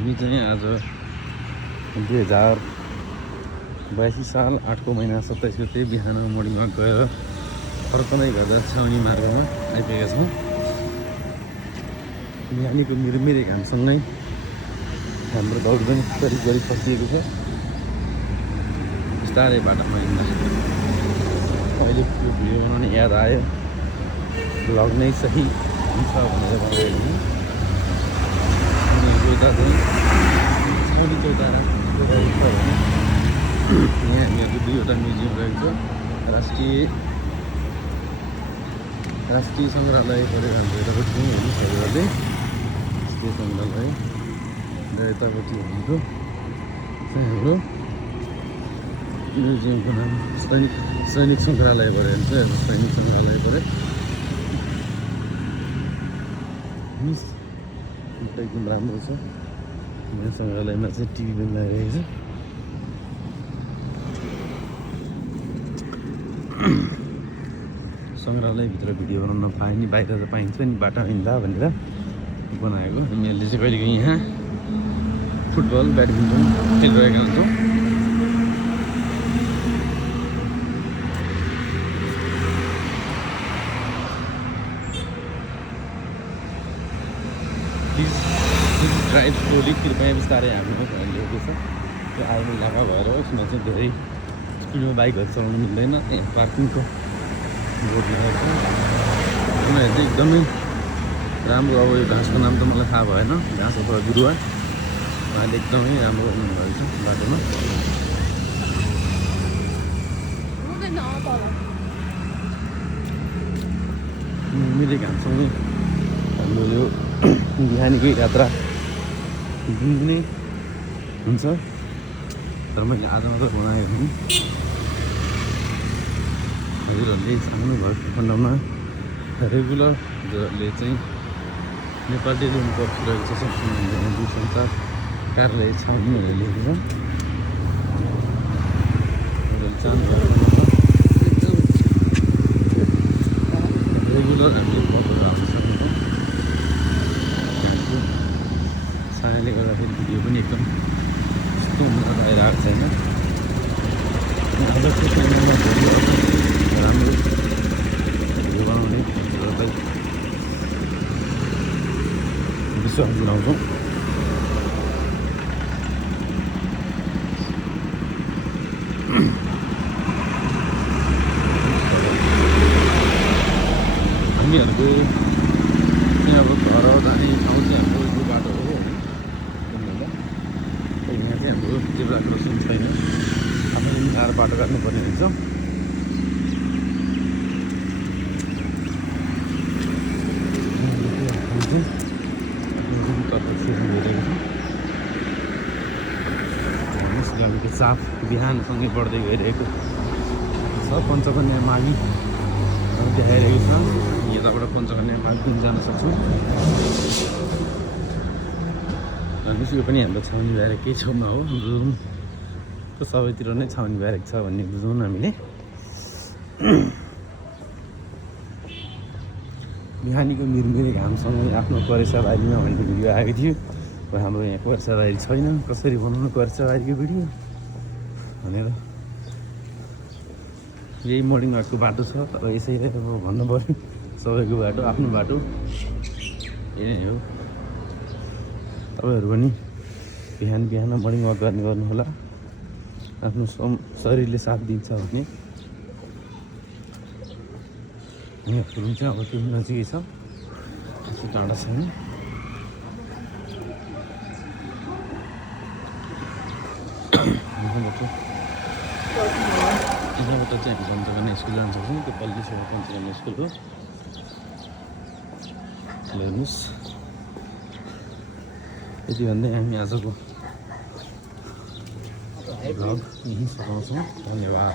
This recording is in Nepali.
हामी चाहिँ आज 2082 साल 8को महिना 27 गते बिहान मर्निङमा गएर फर्कँदै गर्दा छाउनी मार्गमा आइपुगेका छौँ। बिहानीको मिरमिरे घामसँगै हाम्रो दौड पनि करिब फसिएको छ। बिस्तारै बाटोमा हिँड्दा अहिले यो भिडियो बनाउने याद आयो, भ्लग नै सही हुन्छ भनेर बनाएको। चौतारा छाउनी चौतारा यहाँ हामीहरूको दुईवटा म्युजियम रहेको छ। राष्ट्रिय सङ्ग्रहालय परेर हाम्रो यतापट्टि पनि हेर्नु सबैले राष्ट्रिय सङ्ग्रहालय र यतापट्टि भनेको चाहिँ हाम्रो म्युजियमको नाम सैनिक सङ्ग्रहालय पऱ्यो हुन्छ। सैनिक सङ्ग्रहालय पऱ्यो एकदम राम्रो छ। यहाँ सङ्ग्रहालयमा चाहिँ टिभी पनि लगाइरहेको छ। सङ्ग्रहालयभित्र भिडियो बनाउन पायो नि, बाहिर त पाइन्छ नि बाटो हिँड्दा भनेर बनाएको। यिनीहरूले चाहिँ कहिलेकाहीँ यहाँ फुटबल ब्याडमिन्टन खेलिरहेका हुन्छौँ। ड्राइभ स्लोली कृपया बिस्तारै हाम्रो ल्याएको छ। त्यो आर्मी इलाका भएर यसमा चाहिँ धेरै स्पिडमा बाइकहरू चलाउनु मिल्दैन। यहाँ पार्किङको बोर्ड लगाएको छ। उनीहरू चाहिँ एकदमै राम्रो। अब यो घाँसको नाम त मलाई थाहा भएन, घाँस अथवा बिरुवा। उहाँले एकदमै राम्रो गर्नुभएको छ बाटोमा। मिले घामसँगै हाम्रो यो बिहानीकै यात्रा दिनै हुन्छ। तर मैले आज मात्र बनाएको हुँ। हजुरहरूले छान्नु भएको खण्डमा रेगुलर जसले चाहिँ नेपाल टेलिभिजन पर्खिरहेको छ दूरसञ्चार कार्यालय छाउनी भनेर लेखेको छ। चाहनु भएको एकदम रेगुलर हामीले पढेर आउन सक्छौँ। सानैले गर्दाखेरि भिडियो पनि एकदम यस्तो मजा आइरहेको छैन। आजको समयमा राम्रो भिडियो बनाउने हजुरहरूलाई विश्वास दिलाउँछौँ। हामीहरूको चाहिँ अब घर जाने ठाउँ चाहिँ हाम्रो यो बाटो हो होइन। यहाँ चाहिँ हाम्रो जेब्रा क्रसिङ छैन, आफैले मिलाएर बाटो काट्नुपर्ने हुन्छ। गाडीको चाप बिहानसँगै बढ्दै गइरहेको छ। पञ्चकन्या माघी देखाइरहेको छ। यताबाट पञ्चकन्या माघी पनि जान सक्छौँ। यो पनि हाम्रो छाउनी ब्यारेककै छेउमा हो। हाम्रो रुमको सबैतिर नै छाउनी ब्यारेक छ भन्ने बुझौँ हामीले। बिहानीको मिरमिरे घामसँगै आफ्नो करेसाबारीमा भनेको भिडियो आएको थियो। अब हाम्रो यहाँ करेसाबारी छैन, कसरी बनाउनु करेसाबारीको भिडियो भनेर यही मर्निङ वाकको बाटो छ। तर यसैले अब भन्नु पऱ्यो सबैको बाटो आफ्नो बाटो यही हो। तपाईँहरू पनि बिहान मर्निङ वाक गर्नु होला। आफ्नो शरीरले साथ दिन्छ भने यहाँ रुम चाहिँ अब त्यो नजिकै छ, त्यस्तो टाढा छैन। यहाँबाट चाहिँ हामी पञ्चकन्या स्कुल जान सक्छौँ। त्यो पल्ली छेउमा पञ्चकन्या स्कुल हो। हेर्नुहोस्, यति भन्दै हामी आजको भ्लग यहीँ सघाउँछौँ। धन्यवाद।